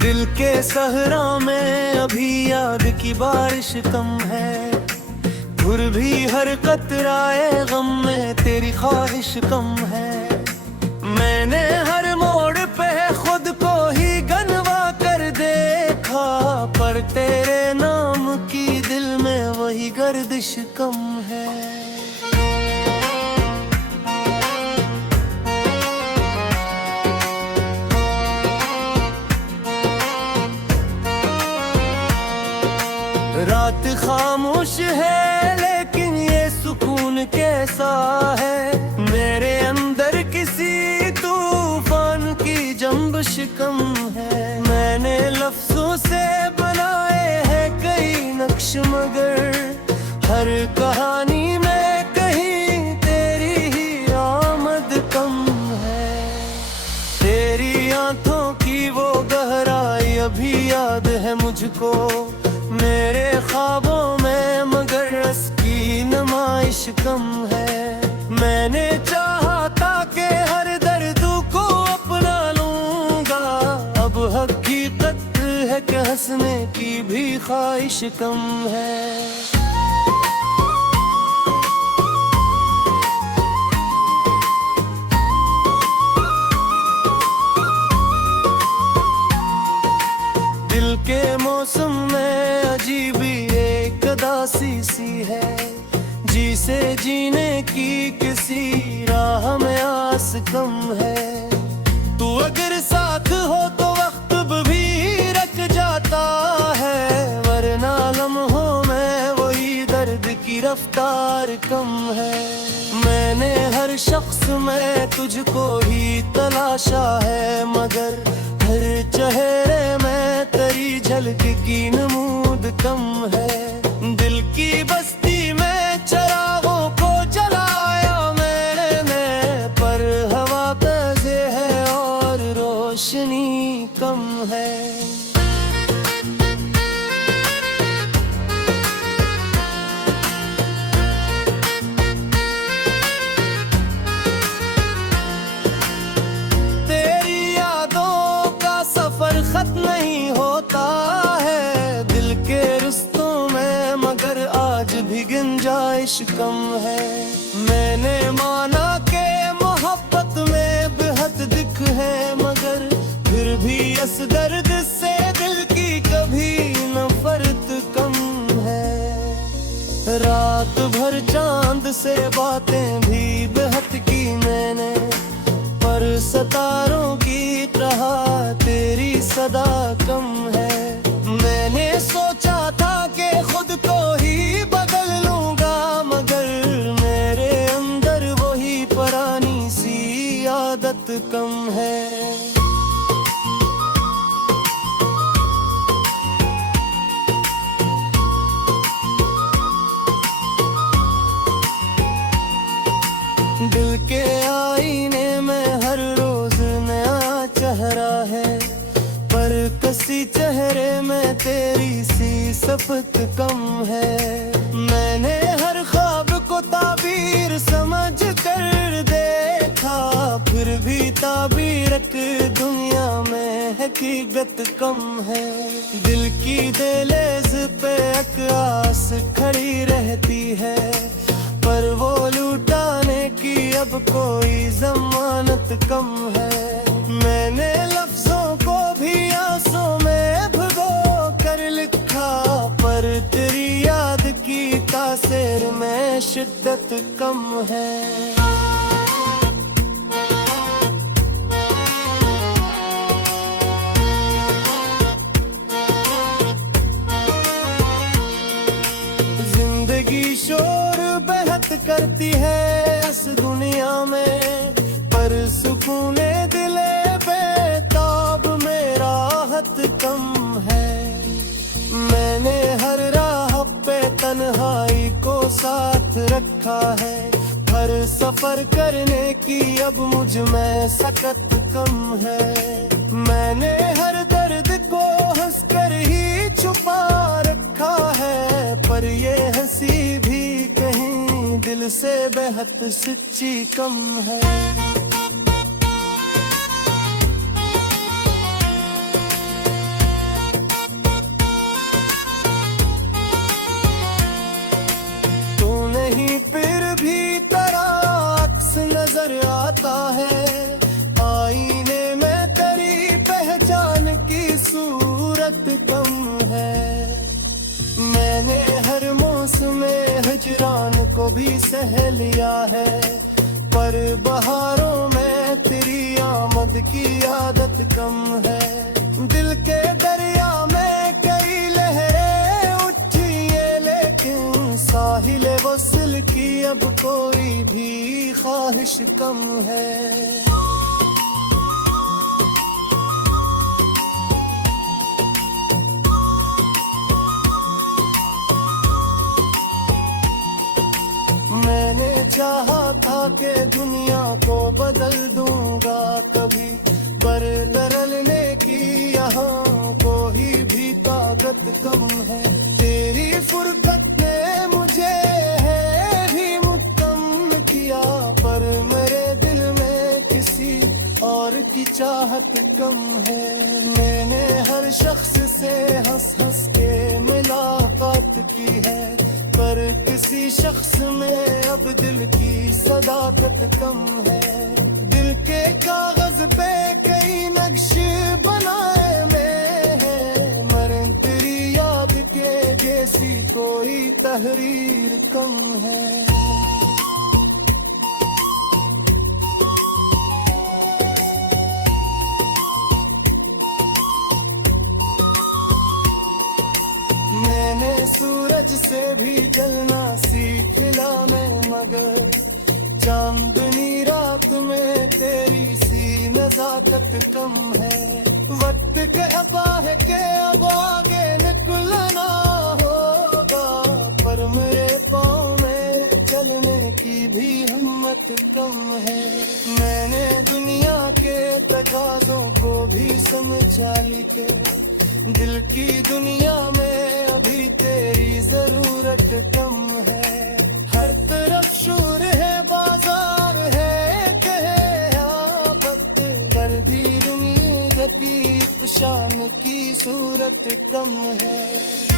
दिल के सहरा में अभी याद की बारिश कम है, घुर भी हर कतराए गम में तेरी ख्वाहिश कम है। मैंने हर मोड़ पे खुद को ही गनवा कर देखा, पर तेरे नाम की दिल में वही गर्दिश कम है। रात खामोश है लेकिन ये सुकून कैसा है, मेरे अंदर किसी तूफान की जंबिश कम है। मैंने लफ्जों से बनाए हैं कई नक्श मगर हर कहानी में कहीं तेरी ही आमद कम है। तेरी आंखों की वो गहराई अभी याद है मुझको, मेरे ख्वाबों में मगर रस की नुमाइश कम है। मैंने चाहा था कि हर दर्द को अपना लूंगा, अब हकीकत है कि हंसने की भी ख्वाहिश कम है। दिल के मौसम में अजीब एक उदासी सी है, जिसे जीने की किसी राह में आस कम है। तू अगर साथ हो तो वक्त भी रख जाता है, वरना लम्हों में वही दर्द की रफ्तार कम है। मैंने हर शख्स में तुझको ही तलाशा है, मगर हर चेहरे में तेरी झलक की नमूद कम है। दिल की बस्ती में चरागों को जलाया मैंने, पर हवा ताज़े है और रोशनी कम है। खत्म नहीं होता है दिल के रिश्तों में, मगर आज भी गुंजाइश कम है। मैंने माना कि मोहब्बत में बेहद दिख है, मगर फिर भी इस दर्द से दिल की कभी नफरत कम है। रात भर चांद से बातें भी बेहद की मैंने, पर सितारों की तरह तेरी सदा कम है। मैंने सोचा था कि खुद को ही बदल लूंगा, मगर मेरे अंदर वही पुरानी सी आदत कम है। दिल के आईने में हर रोज नया चेहरा है, पर किसी चेहरे में तेरी सी सफत कम है। मैंने हर ख्वाब को ताबीर समझ कर देखा, फिर भी ताबीर एक दुनिया में हकीकत कम है। दिल की दहलीज पे एक आस खड़ी रहती है, पर वो लुटाने की अब कोई जमानत कम है। मैंने लफ्जों को भी आंसू में भिगो कर लिखा, पर तेरी याद की तासीर में शिद्दत कम है। जिंदगी शोर बेहद करती है इस दुनिया में, पर सुकूने दिले बेताब में राहत कम है। मैंने हर राह पे तन्हाई को साथ रखा है, हर सफर करने की अब मुझ में सकत कम है। मैंने हर दर्द को हंसकर ही छुपा रखा है, पर ये हंसी भी कहीं दिल से बेहद सच्ची कम है। भी सह लिया है, पर बहारों में तेरी आमद की आदत कम है। दिल के दरिया में कई लहरें उठी है, लेकिन साहिल वस्ल की अब कोई भी ख्वाहिश कम है। मैंने चाहा था कि दुनिया को बदल दूंगा कभी, पर दरलने की यहाँ कोई भी ताकत कम है। तेरी फुरकत ने मुझे है भी मुत्तम किया, पर मेरे दिल में किसी और की चाहत कम है। मैंने हर शख्स से हंस हंस के मुलाकात की है, पर किसी शख्स में अब दिल की सदाकत कम है। दिल के कागज पे कई नक्श बनाए मैं, मगर तेरी याद के जैसी कोई तहरीर कम है। मैंने सूरज से भी जलना सीख लिया मैं, मगर चांदनी रात में तेरी सी नजाकत कम है। वक्त के अबा है के अब आगे निकलना होगा, पर मेरे पाँव में चलने की भी हिम्मत कम है। मैंने दुनिया के तकाज़ों को भी समझा लिया, दिल की दुनिया में अभी तेरी जरूरत कम है। हर तरफ शोर है, बाजार है, कहे वक्त गर्दी दुनिया की शान की सूरत कम है।